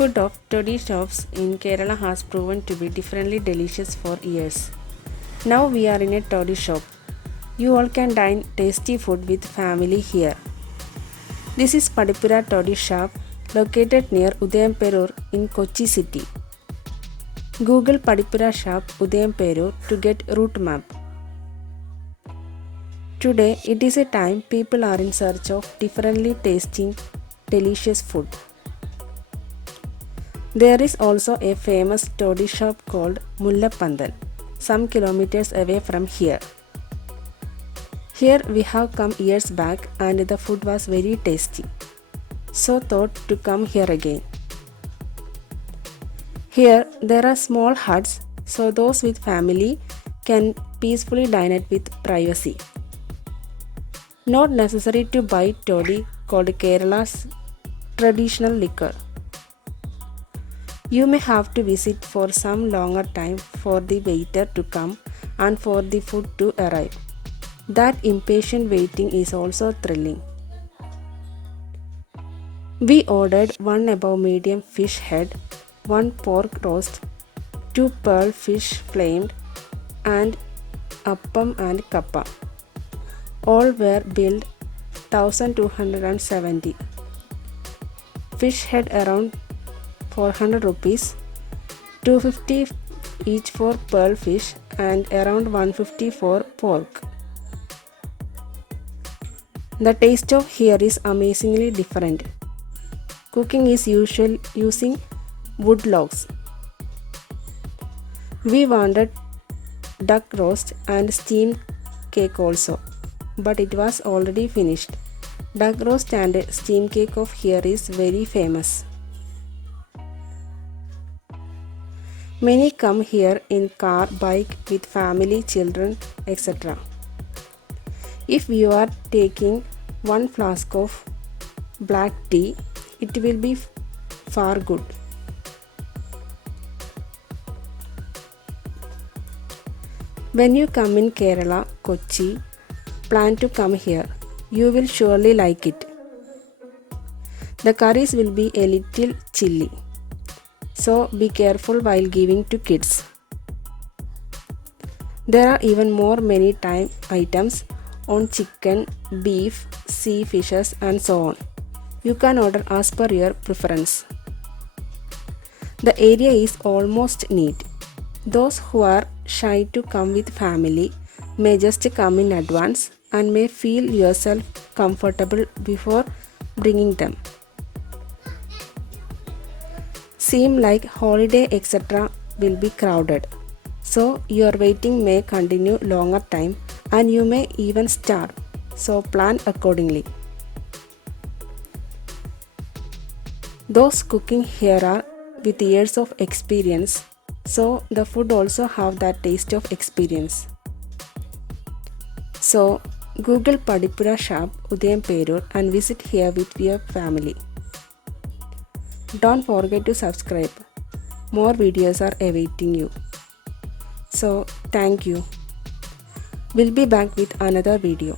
Food of toddy shops in Kerala has proven to be differently delicious for years. Now we are in a toddy shop. You all can dine tasty food with family here. This is Padipura Toddy Shop located near Udayamperur in Kochi city. Google Padipura Shop Udayamperur to get route map. Today it is a time people are in search of differently tasting delicious food. There is also a famous toddy shop called Mullapandan, some kilometers away from here. Here we have come years back and the food was very tasty, so thought to come here again. Here there are small huts, so those with family can peacefully dine it with privacy. Not necessary to buy toddy called Kerala's traditional liquor. You may have to visit for some longer time for the waiter to come and for the food to arrive. That impatient waiting is also thrilling. We ordered one above medium fish head, one pork roast, 2 pearl fish flamed, and appam and kappa. All were billed 1270. Fish head around 400 rupees, 250 each for pearl fish and around 150 for pork. The taste of here is amazingly different. Cooking is usual using wood logs. We wanted duck roast and steamed cake also, but it was already finished. Duck roast and steamed cake of here is very famous. Many come here in car, bike, with family, children, etc. If you are taking one flask of black tea, it will be far good. When you come in Kerala, Kochi, plan to come here. You will surely like it. The curries will be a little chilly, so be careful while giving to kids. There are even more many items on chicken, beef, sea fishes and so on. You can order as per your preference. The area is almost neat. Those who are shy to come with family may just come in advance and may feel yourself comfortable before bringing them. Seem like holiday etc. will be crowded, so your waiting may continue longer time and you may even starve, so plan accordingly. Those cooking here are with years of experience, so the food also have that taste of experience. So Google Padipura Shop Udayamperur and visit here with your family. Don't forget to subscribe. More videos are awaiting you. So thank you. We'll be back with another video.